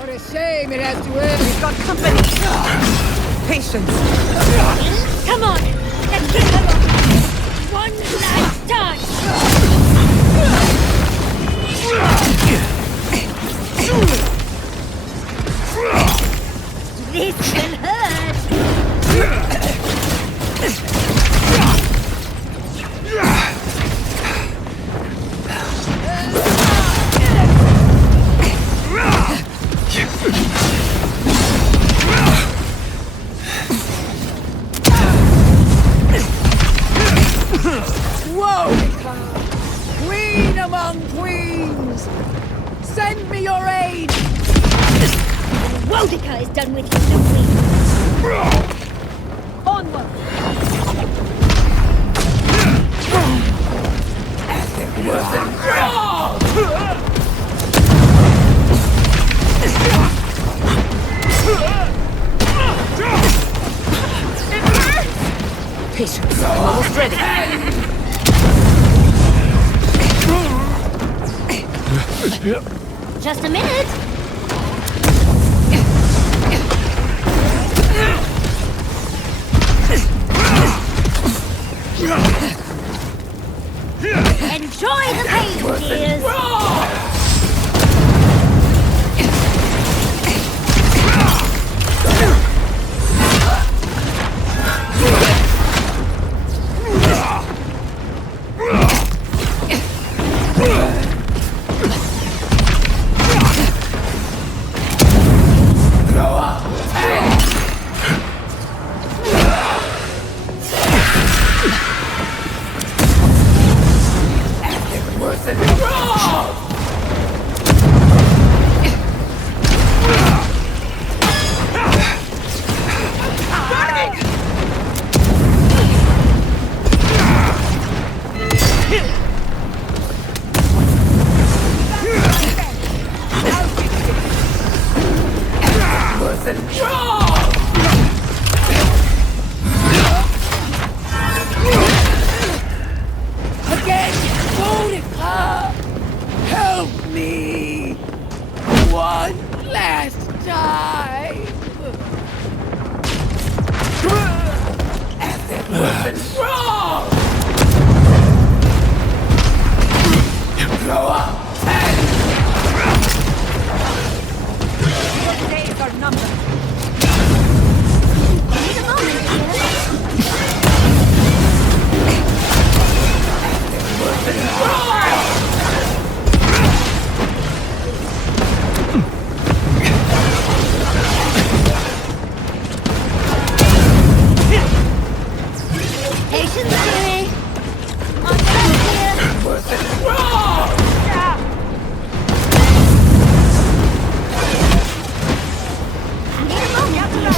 What a shame it has to end. We've got company. Patience. Come on, let's get her on. One last time. This will hurt. Whoa! Queen among queens! Send me your aid! Wodika is done with you, Queen. Onward. Patience. I'm almost ready. Just a minute. Enjoy the pain, dears. Again! Boudica! Help me! One last time! Your days are numbered. Wait a moment, dear. Patience, dearie. On your left, dear. Need a moment, dear.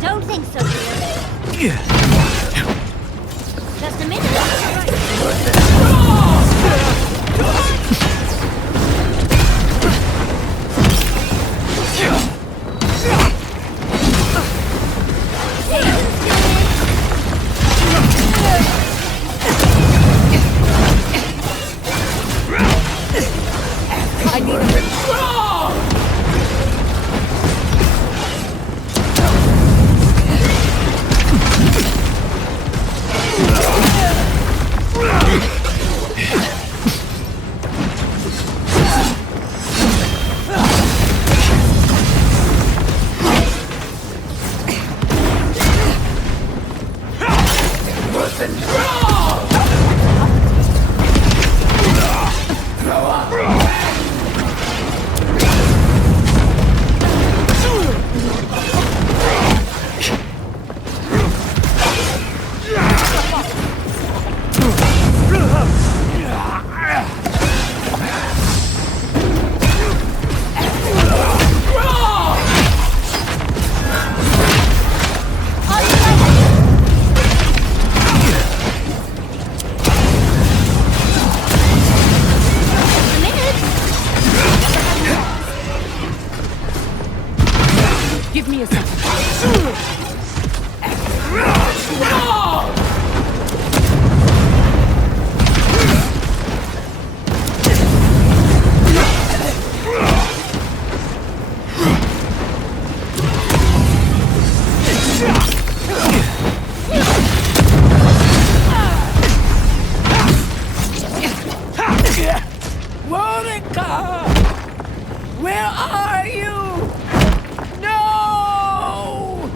Don't think so, dear. Just a minute. I need a Give me a second. Monica! Where are you? No!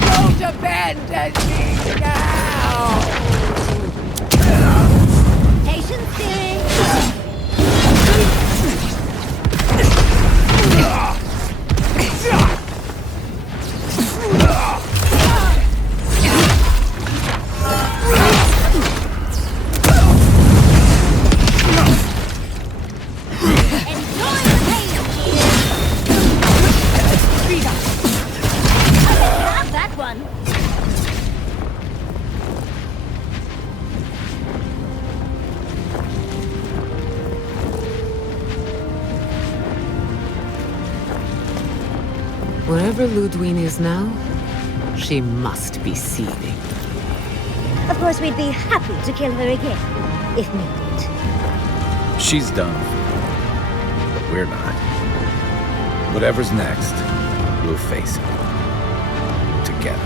Don't abandon me now! Patience, dearie. Have that one. Wherever Lodwyn is now, she must be seething. Of course, we'd be happy to kill her again, if needed. She's done. But we're not. Whatever's next, we'll face it. Together.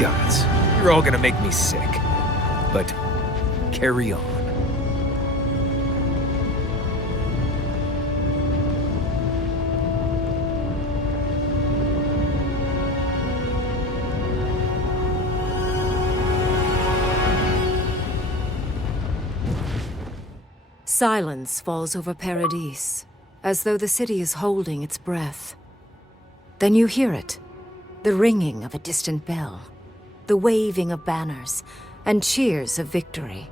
Gods, you're all gonna make me sick. But carry on. Silence falls over Paradise, as though the city is holding its breath. Then you hear it, the ringing of a distant bell, the waving of banners, and cheers of victory.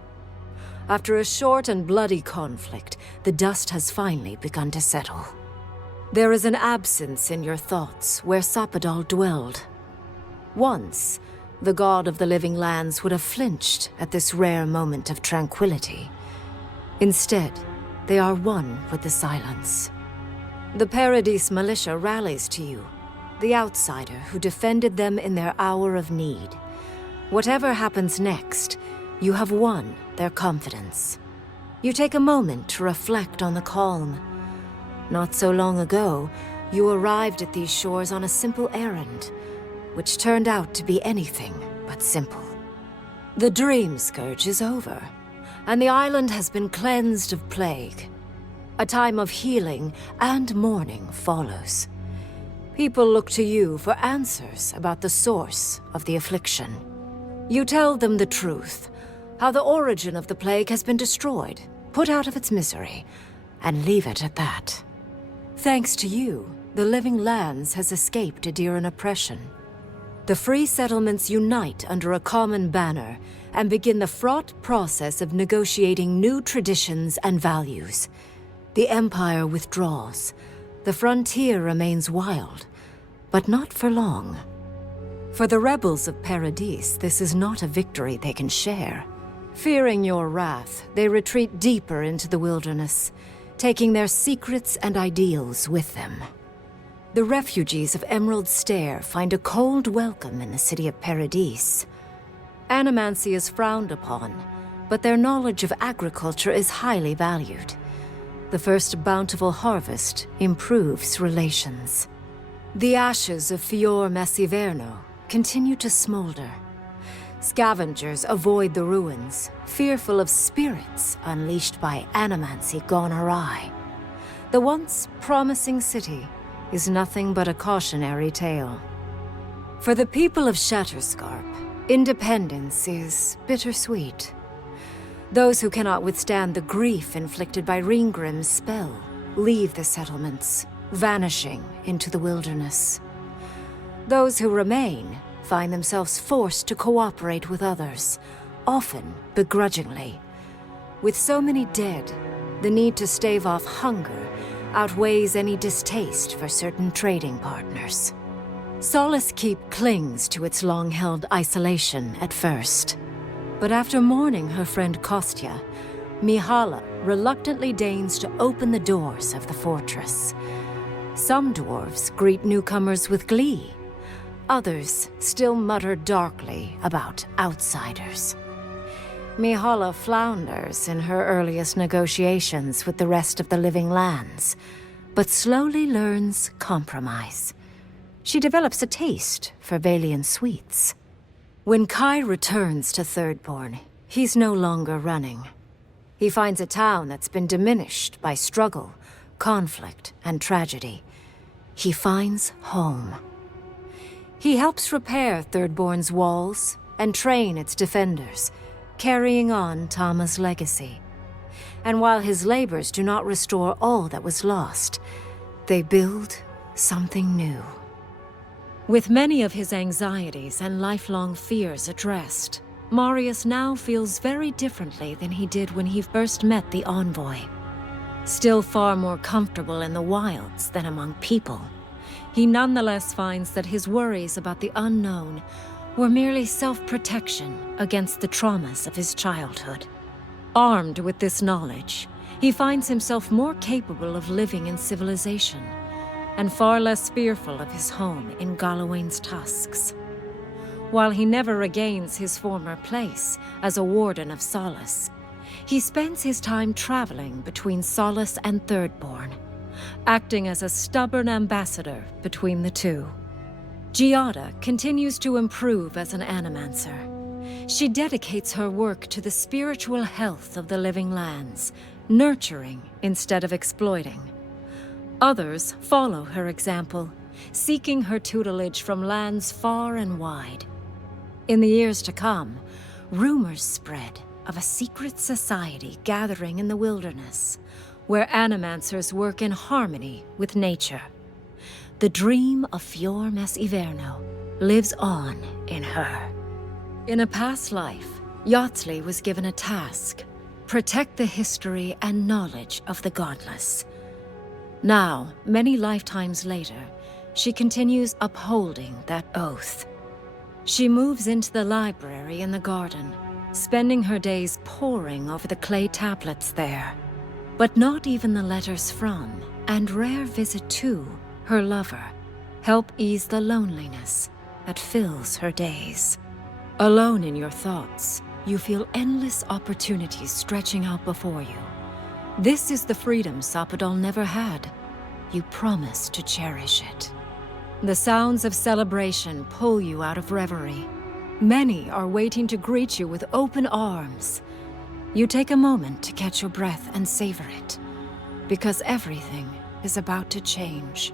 After a short and bloody conflict, the dust has finally begun to settle. There is an absence in your thoughts where Sapadal dwelled. Once, the god of the living lands would have flinched at this rare moment of tranquility. Instead, they are one with the silence. The Paradise militia rallies to you, the outsider who defended them in their hour of need. Whatever happens next, you have won their confidence. You take a moment to reflect on the calm. Not so long ago, you arrived at these shores on a simple errand, which turned out to be anything but simple. The Dream Scourge is over, and the island has been cleansed of plague. A time of healing and mourning follows. People look to you for answers about the source of the affliction. You tell them the truth, how the origin of the plague has been destroyed, put out of its misery, and leave it at that. Thanks to you, the living lands has escaped Adiran oppression. The free settlements unite under a common banner and begin the fraught process of negotiating new traditions and values. The Empire withdraws. The frontier remains wild, but not for long. For the rebels of Paradise, this is not a victory they can share. Fearing your wrath, they retreat deeper into the wilderness, taking their secrets and ideals with them. The refugees of Emerald Stair find a cold welcome in the city of Paradise. Animancy is frowned upon, but their knowledge of agriculture is highly valued. The first bountiful harvest improves relations. The ashes of Fior Messiverno continue to smolder. Scavengers avoid the ruins, fearful of spirits unleashed by animancy gone awry. The once promising city is nothing but a cautionary tale. For the people of Shatterscarp, independence is bittersweet. Those who cannot withstand the grief inflicted by Ringgrim's spell leave the settlements, vanishing into the wilderness. Those who remain find themselves forced to cooperate with others, often begrudgingly. With so many dead, the need to stave off hunger outweighs any distaste for certain trading partners. Solace Keep clings to its long-held isolation at first. But after mourning her friend Kostya, Mihala reluctantly deigns to open the doors of the fortress. Some dwarves greet newcomers with glee. Others still mutter darkly about outsiders. Mihala flounders in her earliest negotiations with the rest of the living lands, but slowly learns compromise. She develops a taste for Valian sweets. When Kai returns to Thirdborn, he's no longer running. He finds a town that's been diminished by struggle, conflict, and tragedy. He finds home. He helps repair Thirdborn's walls and train its defenders, carrying on Tama's legacy. And while his labors do not restore all that was lost, they build something new. With many of his anxieties and lifelong fears addressed, Marius now feels very differently than he did when he first met the envoy. Still far more comfortable in the wilds than among people, he nonetheless finds that his worries about the unknown were merely self-protection against the traumas of his childhood. Armed with this knowledge, he finds himself more capable of living in civilization, and far less fearful of his home in Galawain's tusks. While he never regains his former place as a Warden of Solace, he spends his time traveling between Solace and Thirdborn, acting as a stubborn ambassador between the two. Giada continues to improve as an animancer. She dedicates her work to the spiritual health of the living lands, nurturing instead of exploiting. Others follow her example, seeking her tutelage from lands far and wide. In the years to come, rumors spread of a secret society gathering in the wilderness, where animancers work in harmony with nature. The dream of Fior Mes Iverno lives on in her. In a past life, Yatsley was given a task: protect the history and knowledge of the godless. Now, many lifetimes later, she continues upholding that oath. She moves into the library in the garden, spending her days poring over the clay tablets there. But not even the letters from, and rare visit to, her lover help ease the loneliness that fills her days. Alone in your thoughts, you feel endless opportunities stretching out before you. This is the freedom Sapadol never had. You promise to cherish it. The sounds of celebration pull you out of reverie. Many are waiting to greet you with open arms. You take a moment to catch your breath and savor it, because everything is about to change.